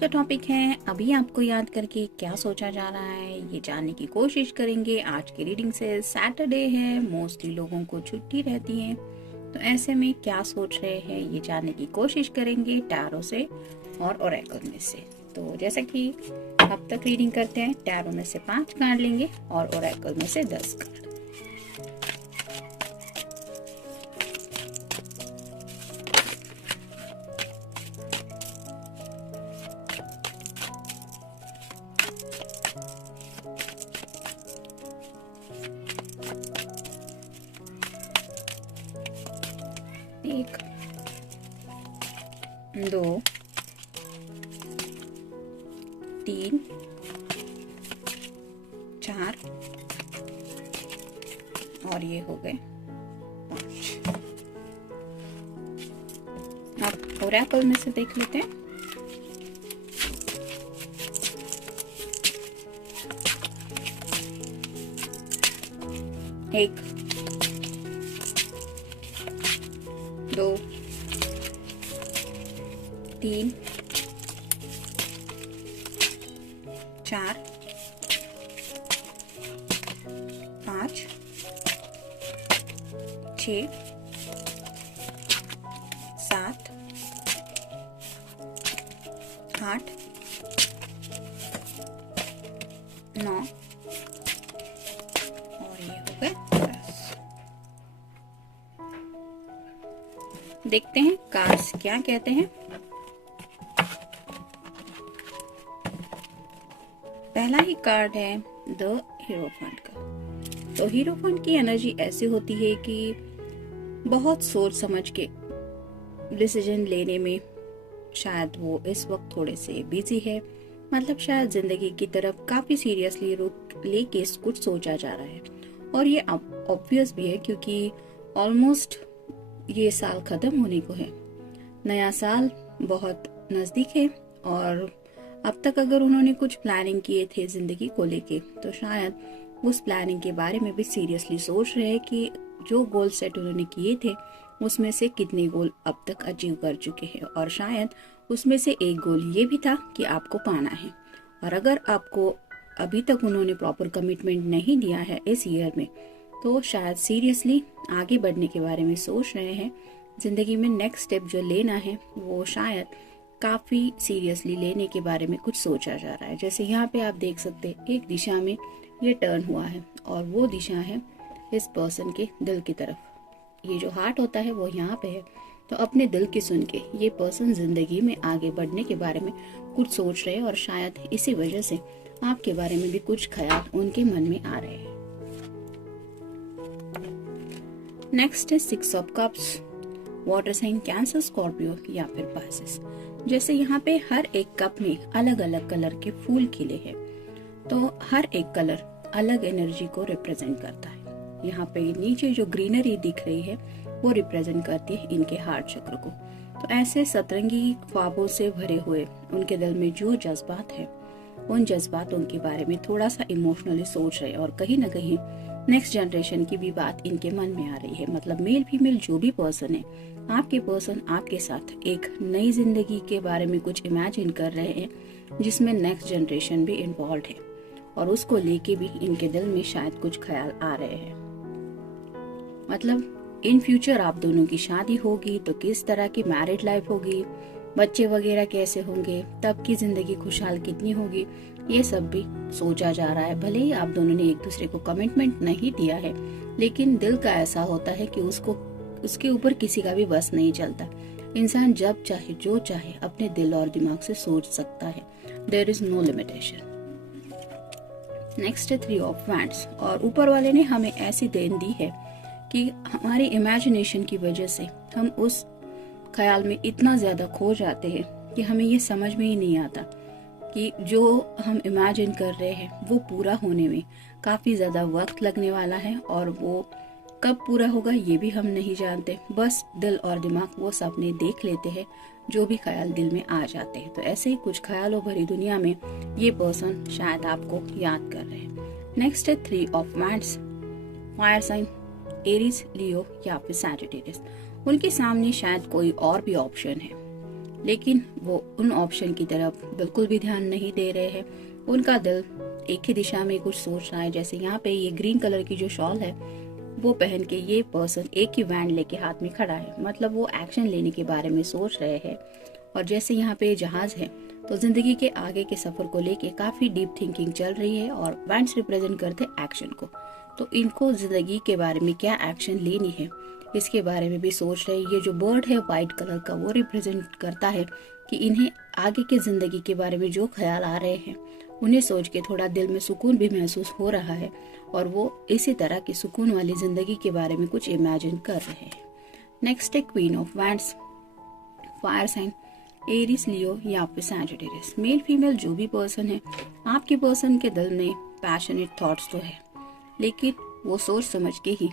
का टॉपिक है अभी आपको याद करके क्या सोचा जा रहा है ये जानने की कोशिश करेंगे। आज की रीडिंग से सैटरडे है, मोस्टली लोगों को छुट्टी रहती है, तो ऐसे में क्या सोच रहे हैं ये जानने की कोशिश करेंगे टैरो से और ओरेकल में से। तो जैसा कि अब तक रीडिंग करते हैं, टैरो में से 5 कार्ड लेंगे और ओरेकल में से 10 कार्ड। एक, 2, 3, 4 और ये हो गए 5। अब ओरेकल में से देख लेते हैं। एक, 2, 3, 4, 5, 6, 7, 8, 9 और ये हो गए 10। देखते हैं कार्ड्स क्या कहते हैं। पहला ही कार्ड है द हीरोफेंट का। तो हीरोफेंट की एनर्जी ऐसी होती है कि बहुत सोच समझ के डिसीजन लेने में शायद वो इस वक्त थोड़े से बिजी है, मतलब शायद जिंदगी की तरफ काफी सीरियसली रुक लेके कुछ सोचा जा रहा है। और ये ऑब्वियस भी है क्योंकि ऑलमोस्ट ये साल खत्म होने को है, नया साल बहुत नजदीक है और अब तक अगर उन्होंने कुछ प्लानिंग किए थे जिंदगी को लेके तो शायद उस प्लानिंग के बारे में भी सीरियसली सोच रहे हैं कि जो गोल सेट उन्होंने किए थे उसमें से कितने गोल अब तक अचीव कर चुके हैं। और शायद उसमें से एक गोल ये भी था कि आपको पाना है। और अगर आपको अभी तक उन्होंने प्रॉपर कमिटमेंट नहीं दिया है इस ईयर में, तो शायद सीरियसली आगे बढ़ने के बारे में सोच रहे हैं। जिंदगी में नेक्स्ट स्टेप जो लेना है वो शायद काफी सीरियसली लेने के बारे में कुछ सोचा जा रहा है। जैसे यहाँ पे आप देख सकते हैं एक दिशा में ये टर्न हुआ है और वो दिशा है इस पर्सन के दिल की तरफ। ये जो हार्ट होता है वो यहाँ पे है। तो अपने दिल की सुन के ये पर्सन जिंदगी में आगे बढ़ने के बारे में कुछ सोच रहे हैं और शायद इसी वजह से आपके बारे में भी कुछ ख्याल उनके मन में आ रहे हैं। नेक्स्ट है 6 of cups, water sign Cancer, Scorpio या फिर पाइसेस। जैसे यहाँ पे हर एक कप में अलग अलग कलर के फूल खिले हैं, तो हर एक कलर अलग एनर्जी को रिप्रेजेंट करता है। यहाँ पे नीचे जो ग्रीनरी दिख रही है वो रिप्रेजेंट करती है इनके हार्ट चक्र को। तो ऐसे सतरंगी ख्वाबों से भरे हुए उनके दिल में जो जज्बात है, उन जज्बातों के बारे में थोड़ा सा इमोशनली सोच रहे हैं और कहीं ना कहीं नेक्स्ट जनरेशन की भी बात इनके मन में आ रही है। मतलब मेल फीमेल जो भी पर्सन है, आपके पर्सन आपके साथ एक नई जिंदगी के बारे में कुछ इमेजिन कर रहे हैं जिसमें नेक्स्ट जनरेशन भी इन्वॉल्व है और उसको लेके भी इनके दिल में शायद कुछ ख्याल आ रहे हैं। मतलब इन फ्यूचर आप दोनों की शादी होगी तो किस तरह की मैरिड लाइफ होगी, बच्चे वगैरह कैसे होंगे, तब की जिंदगी खुशहाल कितनी होगी, ये सब भी सोचा जा रहा है। भले ही आप दोनों ने एक दूसरे को कमिटमेंट नहीं दिया है, लेकिन दिल का ऐसा होता है कि उसके ऊपर किसी का भी बस नहीं चलता। इंसान जब चाहे जो चाहे अपने दिल और दिमाग से सोच सकता है। There is no limitation. Next है 3 ऑफ वैंड्स और ऊपर वाले ने हमें ऐसी देन दी है कि हमारी इमेजिनेशन की वजह से हम उस ख्याल में इतना ज्यादा खो जाते हैं कि हमें ये समझ में ही नहीं आता कि जो हम इमेजिन कर रहे हैं वो पूरा होने में काफी ज्यादा वक्त लगने वाला है और वो कब पूरा होगा ये भी हम नहीं जानते। बस दिल और दिमाग वो सपने देख लेते हैं जो भी ख्याल दिल में आ जाते हैं। तो ऐसे ही कुछ ख्यालों भरी दुनिया में ये पर्सन शायद आपको याद कर रहे हैं। नेक्स्ट है 3 of wands, fire sign, Aries, Leo या फिर सैजिटेरियस। उनके सामने शायद कोई और भी ऑप्शन है लेकिन वो उन ऑप्शन की तरफ बिल्कुल भी ध्यान नहीं दे रहे हैं। उनका दिल एक ही दिशा में कुछ सोच रहा है। जैसे यहाँ पे ये ग्रीन कलर की जो शॉल है वो पहन के ये पर्सन एक ही वैन लेके हाथ में खड़ा है, मतलब वो एक्शन लेने के बारे में सोच रहे हैं। और जैसे यहाँ पे जहाज है तो जिंदगी के आगे के सफर को लेके काफी डीप थिंकिंग चल रही है और वैंड्स रिप्रेजेंट करते एक्शन को। तो इनको जिंदगी के बारे में क्या एक्शन लेनी है इसके बारे में भी सोच रहे हैं। ये जो बर्ड है व्हाइट कलर का वो रिप्रेजेंट करता है कि इन्हें आगे के जिंदगी के बारे में जो ख्याल आ रहे हैं उन्हें सोच के थोड़ा दिल में सुकून भी महसूस हो रहा है और वो इसी तरह की सुकून वाली जिंदगी के बारे में कुछ इमेजिन कर रहे हैं। नेक्स्ट है queen of wands, fire sign Aries, Leo या फिर सैजिटेरियस। मेल फीमेल जो भी पर्सन है, आपके पर्सन के दिल में पैशनेट थॉट्स तो है, लेकिन वो सोच समझ के ही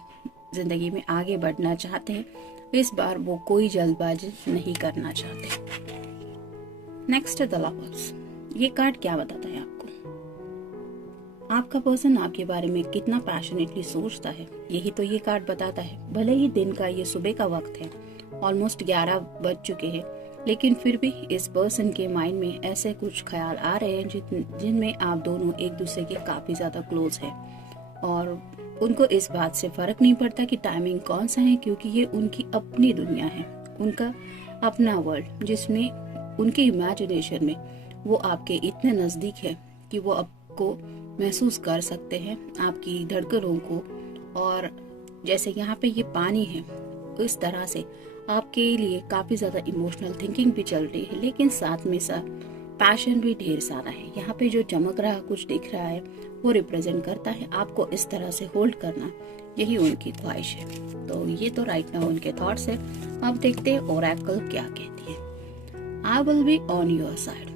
जिंदगी में आगे बढ़ना चाहते हैं। इस बार वो कोई जल्दबाजी नहीं करना चाहते। नेक्स्ट है द लवर्स। ये कार्ड क्या बताता है आपको? आपका पर्सन आपके बारे में कितना पैशनेटली सोचता है, यही तो ये कार्ड बताता है। भले ही दिन का ये सुबह का वक्त है, ऑलमोस्ट 11 बज चुके हैं, लेकिन फिर भी इस पर्सन के माइंड में ऐसे कुछ ख्याल आ रहे हैं जिनमें आप दोनों एक दूसरे के काफी ज्यादा क्लोज हैं और उनको इस बात से फर्क नहीं पड़ता कि टाइमिंग कौन सा है, क्योंकि ये उनकी अपनी दुनिया है, उनका अपना वर्ल्ड, जिसमें उनके इमेजिनेशन में वो आपके इतने नजदीक है कि वो आपको महसूस कर सकते हैं, आपकी धड़कनों को। और जैसे यहाँ पे ये पानी है, इस तरह से आपके लिए काफी ज्यादा इमोशनल थिंकिंग भी चल रही है, लेकिन साथ में साथ पैशन भी ढेर सारा है। यहाँ पे जो चमक रहा कुछ दिख रहा है वो रिप्रेजेंट करता है आपको इस तरह से होल्ड करना, यही उनकी ख्वाहिश है। तो ये तो राइट नाउ उनके थॉट्स है। अब देखते हैं ओरेकल क्या कहती है। I will be on your side.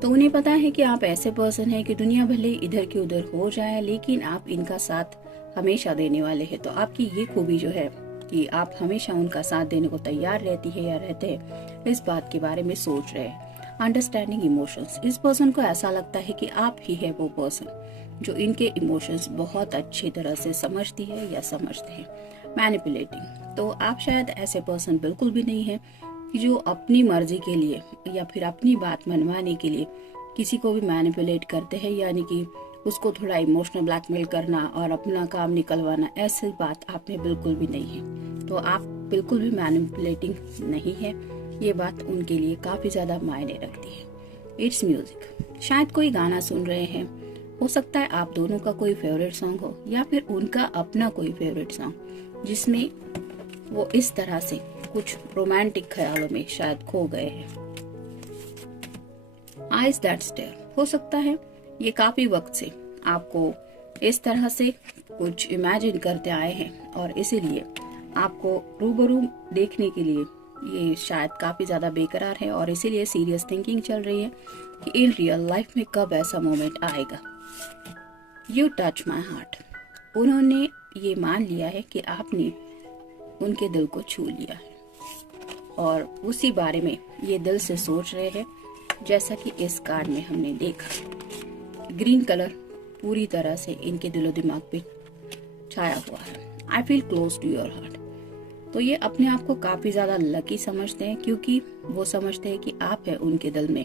तो उन्हें पता है कि आप ऐसे पर्सन हैं कि दुनिया भले इधर की उधर हो जाए, लेकिन आप इनका साथ हमेशा देने वाले हैं। तो आपकी ये खूबी जो है कि आप हमेशा उनका साथ देने को तैयार रहती है या रहते हैं, इस बात के बारे में सोच रहे हैं। अंडरस्टैंडिंग इमोशंस, इस पर्सन को ऐसा लगता है कि आप ही है वो पर्सन जो इनके इमोशंस बहुत अच्छी तरह से समझती है या समझते हैं। मैनिपुलेटिंग, तो आप शायद ऐसे पर्सन बिल्कुल भी नहीं है कि जो अपनी मर्जी के लिए या फिर अपनी बात मनवाने के लिए किसी को भी मैनिपुलेट करते हैं, यानी कि उसको थोड़ा इमोशनल ब्लैकमेल करना और अपना काम निकलवाना, ऐसी बात आप में बिल्कुल भी नहीं है। तो आप बिल्कुल भी मैनिपुलेटिंग नहीं है, ये बात उनके लिए काफी ज्यादा मायने रखती है। इट्स म्यूजिक, शायद कोई गाना सुन रहे हैं, हो सकता है आप दोनों का कोई फेवरेट सॉन्ग हो या फिर उनका अपना कोई फेवरेट सॉन्ग, जिसमें वो इस तरह से कुछ रोमांटिक ख्यालों में शायद खो गए हैं। आइज दैट स्टेयर, हो सकता है ये काफी वक्त से आपको इस तरह से कुछ इमेजिन करते आए हैं और इसीलिए आपको रूबरू देखने के लिए ये शायद काफी ज्यादा बेकरार है और इसीलिए सीरियस थिंकिंग चल रही है कि इन रियल लाइफ में कब ऐसा मोमेंट आएगा। यू टच माई हार्ट, उन्होंने ये मान लिया है कि आपने उनके दिल को छू लिया है और उसी बारे में ये दिल से सोच रहे हैं, जैसा कि इस कार्ड में हमने देखा। ग्रीन कलर पूरी तरह से इनके दिलो दिमाग पे छाया हुआ है। I feel close to your heart, तो ये अपने आप को काफी ज्यादा लकी समझते हैं, क्योंकि वो समझते हैं कि आप है उनके दिल में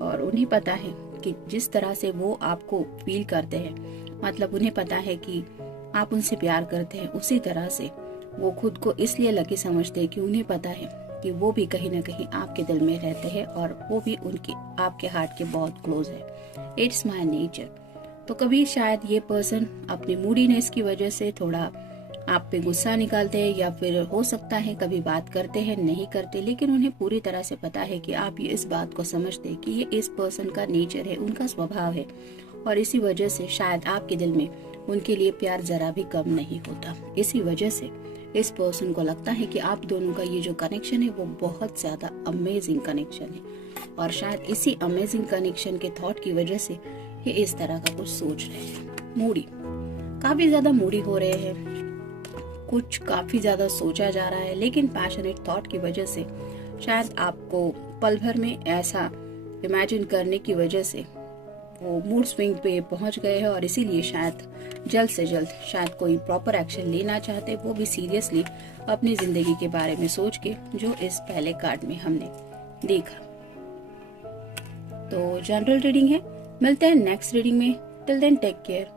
और उन्हें पता है कि जिस तरह से वो आपको फील करते हैं, मतलब उन्हें पता है कि आप उनसे प्यार करते हैं, उसी तरह से वो खुद को इसलिए लकी समझते हैं कि उन्हें पता है कि वो भी कहीं ना कहीं आपके दिल में रहते हैं और वो भी उनके आपके हार्ट के बहुत क्लोज है। इट्स माय नेचर, तो कभी शायद ये पर्सन अपनी मूडीनेस की वजह से थोड़ा आप पे गुस्सा निकालते हैं या फिर हो सकता है कभी बात करते हैं नहीं करते, लेकिन उन्हें पूरी तरह से पता है कि आप ये इस बात को समझते हैं कि ये इस पर्सन का नेचर है, उनका स्वभाव है और इसी वजह से शायद आपके दिल में उनके लिए प्यार जरा भी कम नहीं होता। इसी वजह से इस पर्सन को लगता है कि आप दोनों का ये जो कनेक्शन है वो बहुत ज्यादा अमेजिंग कनेक्शन है और शायद इसी अमेजिंग कनेक्शन के थॉट की वजह से ये इस तरह का कुछ सोच रहे हैं। मूडी, काफी ज्यादा मूडी हो रहे हैं, कुछ काफी ज्यादा सोचा जा रहा है, लेकिन पैशनेट थॉट की वजह से शायद आपको पल भर में ऐसा इमेजिन करने की वजह से वो मूड स्विंग पे पहुंच गए हैं और इसीलिए शायद जल्द से जल्द शायद कोई प्रॉपर एक्शन लेना चाहते, वो भी सीरियसली अपनी जिंदगी के बारे में सोच के, जो इस पहले कार्ड में हमने देखा। तो जनरल रीडिंग है, मिलते हैं नेक्स्ट रीडिंग में। Till then take care.